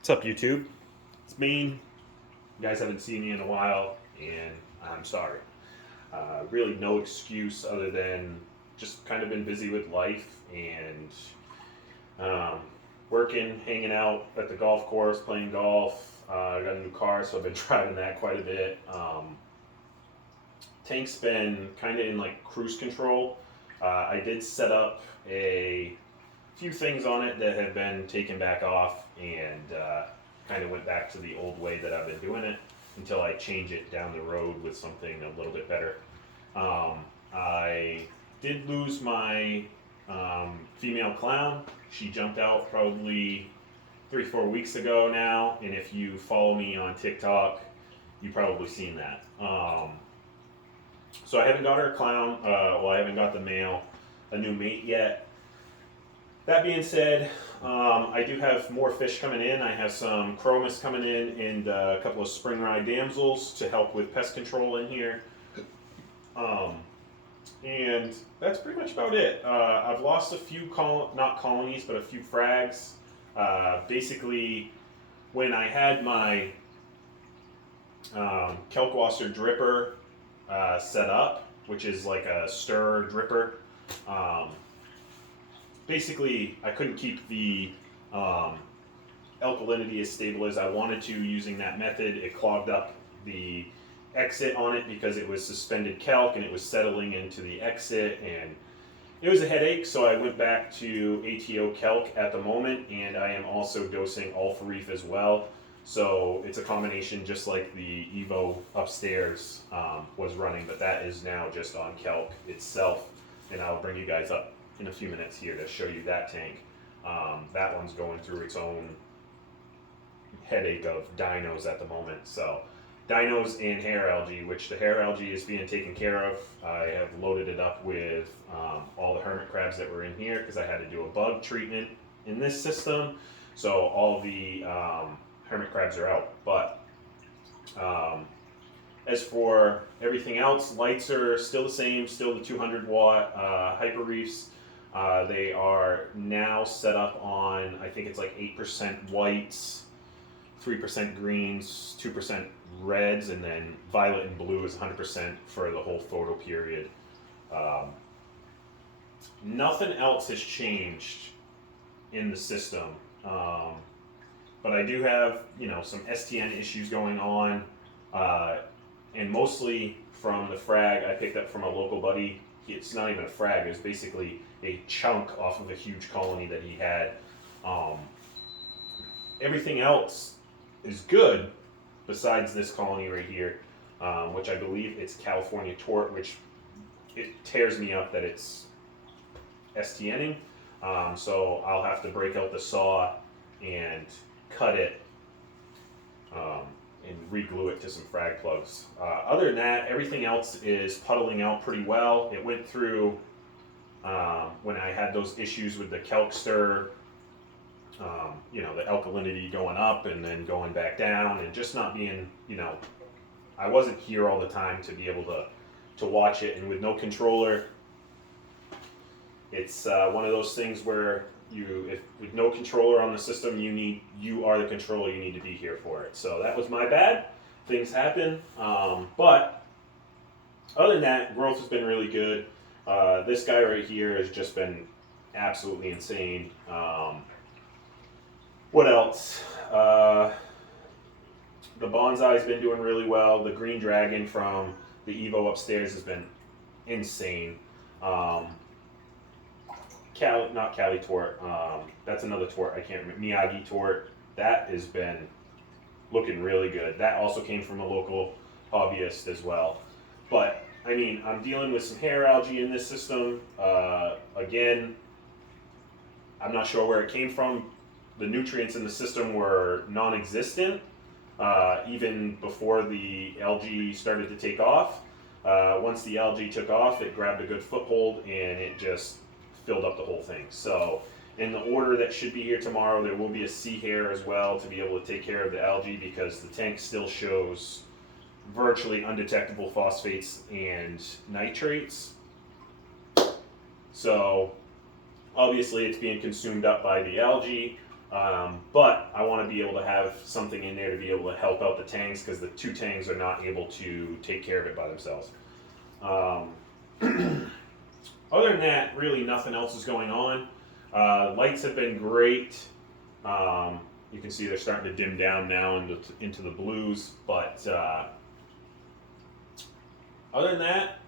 What's up, YouTube? It's me. You guys haven't seen me in a while, and I'm sorry. Really, no excuse other than just kind of been busy with life and um, working, hanging out at the golf course, playing golf. I got a new car, so I've been driving that quite a bit. Tank's been kind of in like cruise control. I did set up a few things on it that have been taken back off and kind of went back to the old way that I've been doing it until I change it down the road with something a little bit better. I did lose my female clown. She jumped out probably 3, 4 weeks ago now, and if you follow me on TikTok, you've probably seen that. So I haven't got her a clown. I haven't got the male a new mate yet. That being said, I do have more fish coming in. I have some chromis coming in and a couple of spring rye damsels to help with pest control in here. Um, and that's pretty much about it. I've lost a few, not colonies, but a few frags. Basically, when I had my Kelkwasser dripper set up, which is like a stir dripper, um, basically I couldn't keep the alkalinity as stable as I wanted to using that method. It clogged up the exit on it because it was suspended calc and it was settling into the exit, and it was a headache. So I went back to ATO calc at the moment, and I am also dosing alpha reef as well. So it's a combination just like the Evo upstairs was running, but that is now just on calc itself, and I'll bring you guys up in a few minutes here to show you that tank. That one's going through its own headache of dinos at the moment. So dinos and hair algae, which the hair algae is being taken care of. I have loaded it up with all the hermit crabs that were in here because I had to do a bug treatment in this system. So all the hermit crabs are out. But as for everything else, lights are still the same, still the 200 watt hyper reefs. They are now set up on, I think it's like 8% whites, 3% greens, 2% reds, and then violet and blue is 100% for the whole photo period. Nothing else has changed in the system. But I do have, some STN issues going on, and mostly from the frag I picked up from a local buddy. It's not even a frag, it was basically a chunk off of a huge colony that he had. Everything else is good besides this colony right here, which I believe it's California tort, which it tears me up that it's STNing. So I'll have to break out the saw and cut it and re-glue it to some frag plugs. Other than that, everything else is puddling out pretty well. It went through when I had those issues with the calc stir, the alkalinity going up and then going back down, and just not being, I wasn't here all the time to be able to watch it, and with no controller, it's one of those things where if with no controller on the system, you are the controller. You need to be here for it. So that was my bad. Things happen, but other than that, growth has been really good. This guy right here has just been absolutely insane. What else? The bonsai's been doing really well. The green dragon from the Evo upstairs has been insane. Not Cali tort. That's another tort. I can't remember. Miyagi tort. That has been looking really good. That also came from a local hobbyist as well. But I mean, I'm dealing with some hair algae in this system. Again, I'm not sure where it came from. The nutrients in the system were non-existent even before the algae started to take off. Once the algae took off, it grabbed a good foothold and it just filled up the whole thing. So in the order that should be here tomorrow, there will be a sea hair as well to be able to take care of the algae, because the tank still shows virtually undetectable phosphates and nitrates. So obviously it's being consumed up by the algae. But I want to be able to have something in there to be able to help out the tanks, because the two tanks are not able to take care of it by themselves. Other than that, really nothing else is going on. Lights have been great. You can see they're starting to dim down now into the blues, but other than that,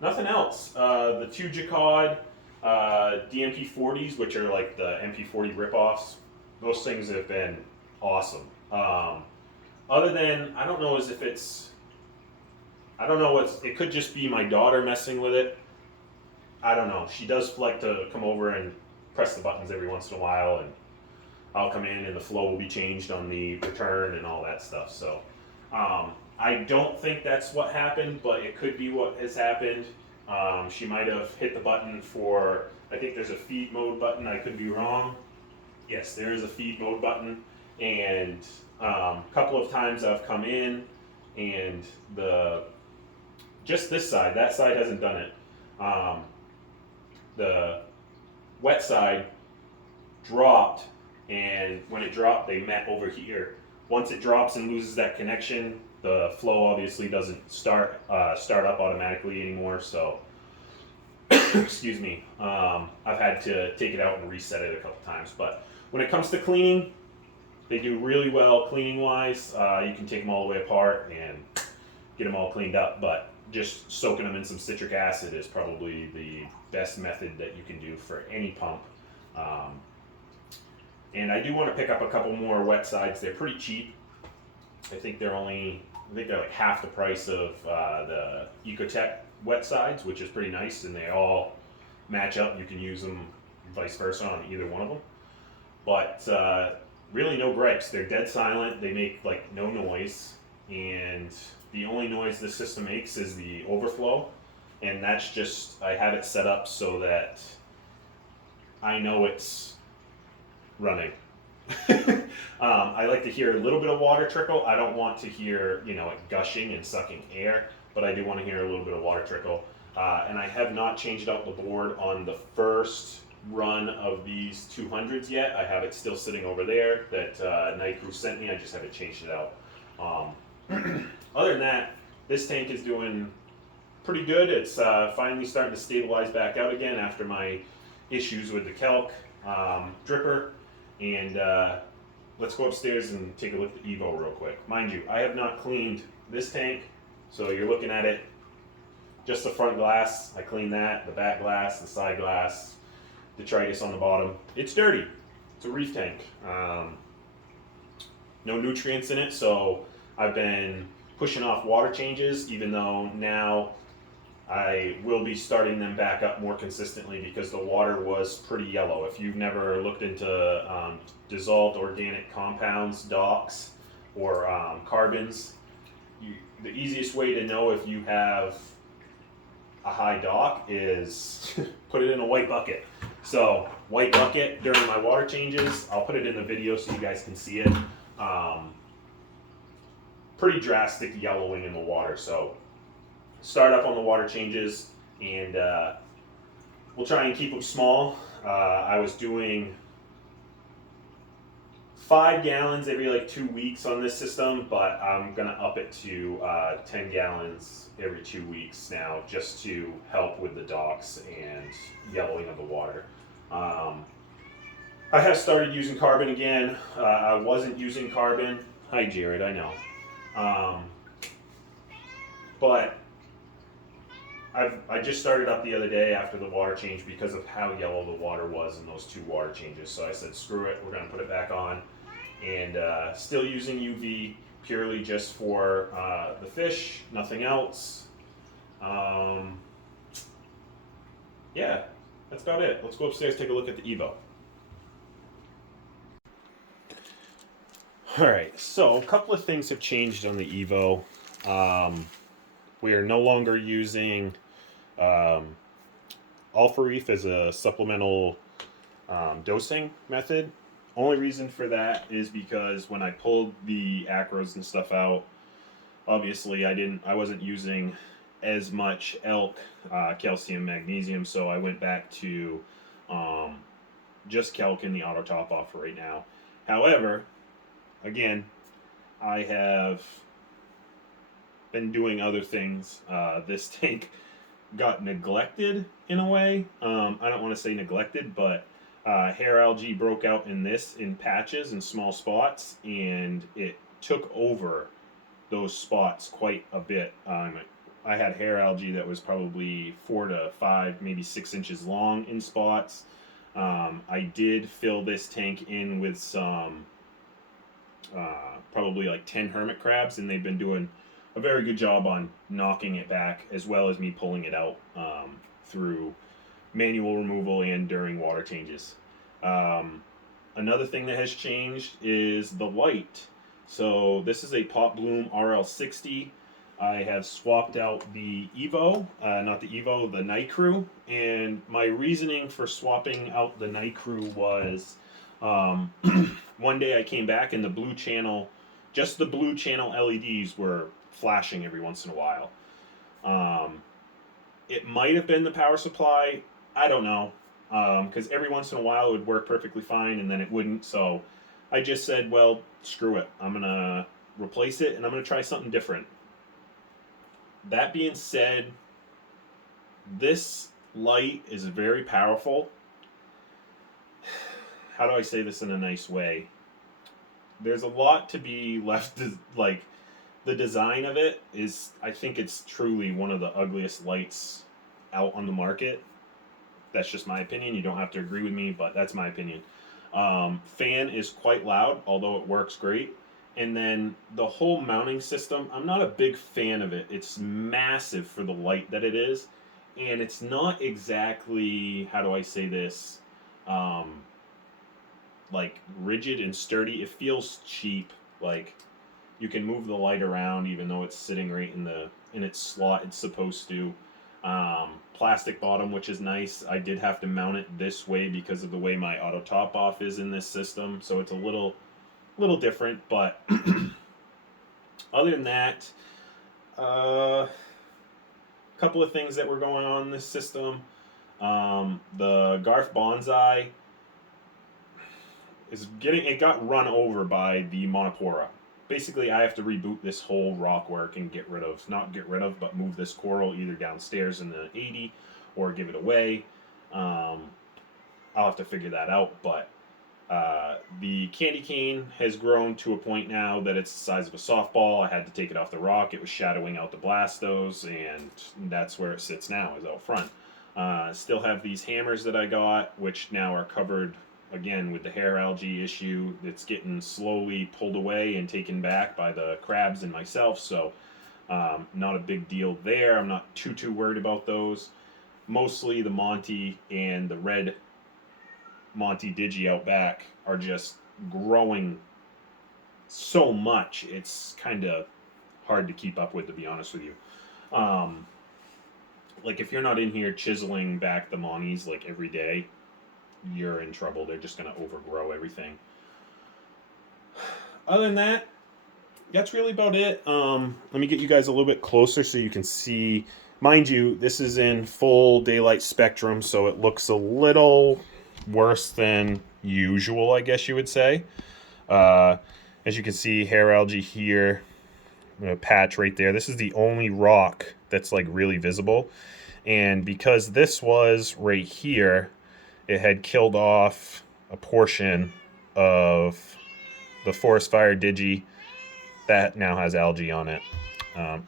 nothing else. The two Jacquard DMP40s, which are like the MP40 ripoffs, those things have been awesome. Other than, I don't know as if it's, I don't know what's, it could just be my daughter messing with it. I don't know. She does like to come over and press the buttons every once in a while, and I'll come in and the flow will be changed on the return and all that stuff. So I don't think that's what happened, but it could be what has happened. She might have hit the button for, I think there's a feed mode button. I could be wrong. Yes, there is a feed mode button, and a couple of times I've come in and just this side, that side hasn't done it. The wet side dropped, and when it dropped, they met over here. Once it drops and loses that connection, the flow obviously doesn't start up automatically anymore. So, excuse me, I've had to take it out and reset it a couple times. But when it comes to cleaning, they do really well cleaning wise. You can take them all the way apart and get them all cleaned up, but just soaking them in some citric acid is probably the best method that you can do for any pump. And I do want to pick up a couple more wet sides. They're pretty cheap. I think they're like half the price of the Ecotech wet sides, which is pretty nice, and they all match up. You can use them vice versa on either one of them. But really no gripes. They're dead silent. They make like no noise, and the only noise this system makes is the overflow, and that's just, I have it set up so that I know it's running. I like to hear a little bit of water trickle. I don't want to hear, it gushing and sucking air, but I do want to hear a little bit of water trickle. And I have not changed out the board on the first run of these 200s yet. I have it still sitting over there that Night Crew sent me. I just haven't changed it out. Other than that, this tank is doing pretty good. It's finally starting to stabilize back out again after my issues with the kelp dripper. And let's go upstairs and take a look at the Evo real quick. Mind you, I have not cleaned this tank, so you're looking at it, just the front glass. I cleaned that, the back glass, the side glass, detritus on the bottom. It's dirty. It's a reef tank. No nutrients in it, so I've been pushing off water changes, even though now I will be starting them back up more consistently because the water was pretty yellow. If you've never looked into dissolved organic compounds, DOCs, or carbons, the easiest way to know if you have a high DOC is put it in a white bucket. So, white bucket during my water changes, I'll put it in the video so you guys can see it. Pretty drastic yellowing in the water, so start up on the water changes, and we'll try and keep them small. I was doing 5 gallons every like 2 weeks on this system, but I'm gonna up it to 10 gallons every 2 weeks now, just to help with the docks and yellowing of the water. I have started using carbon again. I wasn't using carbon. Hi Jared, I know. But I just started up the other day after the water change because of how yellow the water was in those 2 water changes. So I said, screw it, we're going to put it back on. And still using UV purely just for the fish, nothing else. Yeah, that's about it. Let's go upstairs, take a look at the Evo. Alright, so a couple of things have changed on the Evo. We are no longer using Alpha Reef as a supplemental dosing method. Only reason for that is because when I pulled the acros and stuff out, obviously I wasn't using as much elk, calcium, magnesium, so I went back to just kelp in the auto top off right now. However, again, I have been doing other things. This tank got neglected in a way. I don't want to say neglected, but hair algae broke out in this in patches and small spots, and it took over those spots quite a bit. I had hair algae that was probably 4 to 5, maybe 6 inches long in spots. I did fill this tank in with some probably like 10 hermit crabs, and they've been doing a very good job on knocking it back, as well as me pulling it out through manual removal and during water changes. Another thing that has changed is the light. So this is a Pot Bloom RL60. I have swapped out the Evo, not the Evo, the Night Crew. And my reasoning for swapping out the Night Crew was one day I came back and the blue channel, just the blue channel LEDs were flashing every once in a while. It might have been the power supply. I don't know. Because every once in a while it would work perfectly fine and then it wouldn't. So I just said, well, screw it. I'm going to replace it and I'm going to try something different. That being said, this light is very powerful. How do I say this in a nice way? There's a lot to be left, like, the design of it is, I think it's truly one of the ugliest lights out on the market. That's just my opinion. You don't have to agree with me, but that's my opinion. Fan is quite loud, although it works great. And then the whole mounting system, I'm not a big fan of it. It's massive for the light that it is. And it's not exactly, how do I say this, like rigid and sturdy. It feels cheap. Like you can move the light around even though it's sitting right in its slot it's supposed to. Plastic bottom, which is nice. I did have to mount it this way because of the way my auto top off is in this system, so it's a little different, but other than that, a couple of things that were going on in this system. The Garth Bonsai it got run over by the Monopora. Basically, I have to reboot this whole rock work and but move this coral either downstairs in the 80 or give it away. I'll have to figure that out, but the candy cane has grown to a point now that it's the size of a softball. I had to take it off the rock. It was shadowing out the Blastos, and that's where it sits now, is out front. Still have these hammers that I got, which now are covered again with the hair algae issue. It's getting slowly pulled away and taken back by the crabs and myself, so not a big deal there. I'm not too worried about those. Mostly the Monty and the red Monty Digi out back are just growing so much, it's kind of hard to keep up with, to be honest with you. Like if you're not in here chiseling back the Monties like every day, you're in trouble. They're just going to overgrow everything. Other than that, that's really about it. Let me get you guys a little bit closer so you can see. Mind you, this is in full daylight spectrum, so it looks a little worse than usual, I guess you would say. As you can see, hair algae here, a patch right there. This is the only rock that's like really visible. And because this was right here, it had killed off a portion of the forest fire digi that now has algae on it.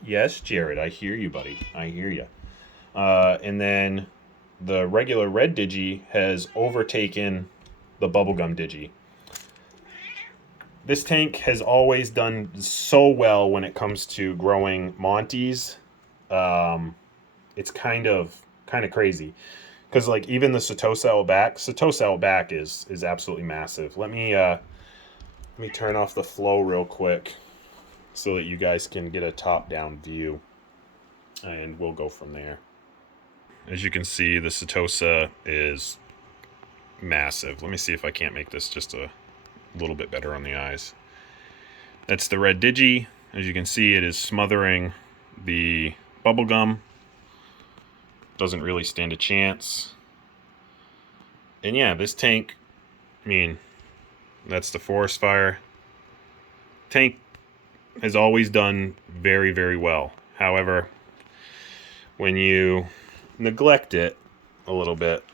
Yes, Jared, I hear you, buddy. I hear you. And then the regular red digi has overtaken the bubblegum digi. This tank has always done so well when it comes to growing Monties. It's kind of crazy. Because like even the Setosa out back is absolutely massive. Let me turn off the flow real quick so that you guys can get a top-down view, and we'll go from there. As you can see, the Setosa is massive. Let me see if I can't make this just a little bit better on the eyes. That's the red digi. As you can see, it is smothering the bubblegum. Doesn't really stand a chance. And yeah, this tank I mean, that's the forest fire. Tank has always done very, very well. However, when you neglect it a little bit,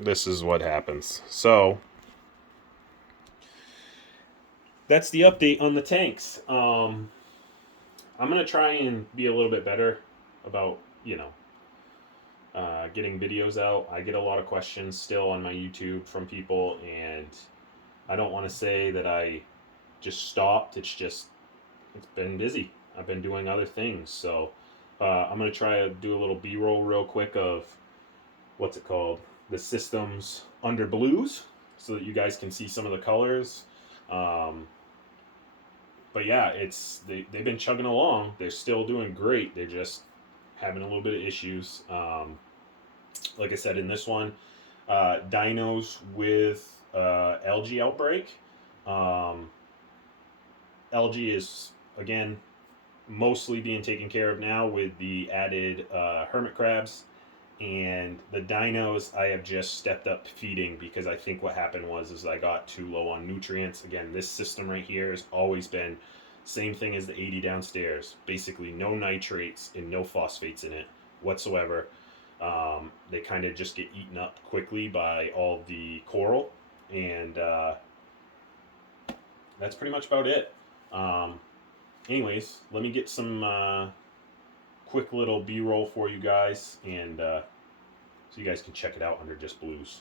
this is what happens. So that's the update on the tanks. I'm gonna try and be a little bit better about getting videos out. I get a lot of questions still on my YouTube from people, and I don't want to say that I just stopped. It's been busy. I've been doing other things, so I'm gonna try to do a little B-roll real quick of what's it called, the systems under blues, so that you guys can see some of the colors. Um, but yeah, they've been chugging along. They're still doing great. They're just having a little bit of issues. Like I said, in this one, dinos with algae outbreak. Um, algae is again mostly being taken care of now with the added hermit crabs. And the dinos, I have just stepped up feeding because I think what happened is I got too low on nutrients. Again, this system right here has always been same thing as the 80 downstairs. Basically, no nitrates and no phosphates in it whatsoever. They kind of just get eaten up quickly by all the coral, and that's pretty much about it. Um, Anyways, let me get some quick little B-roll for you guys, and so you guys can check it out under Just Blues.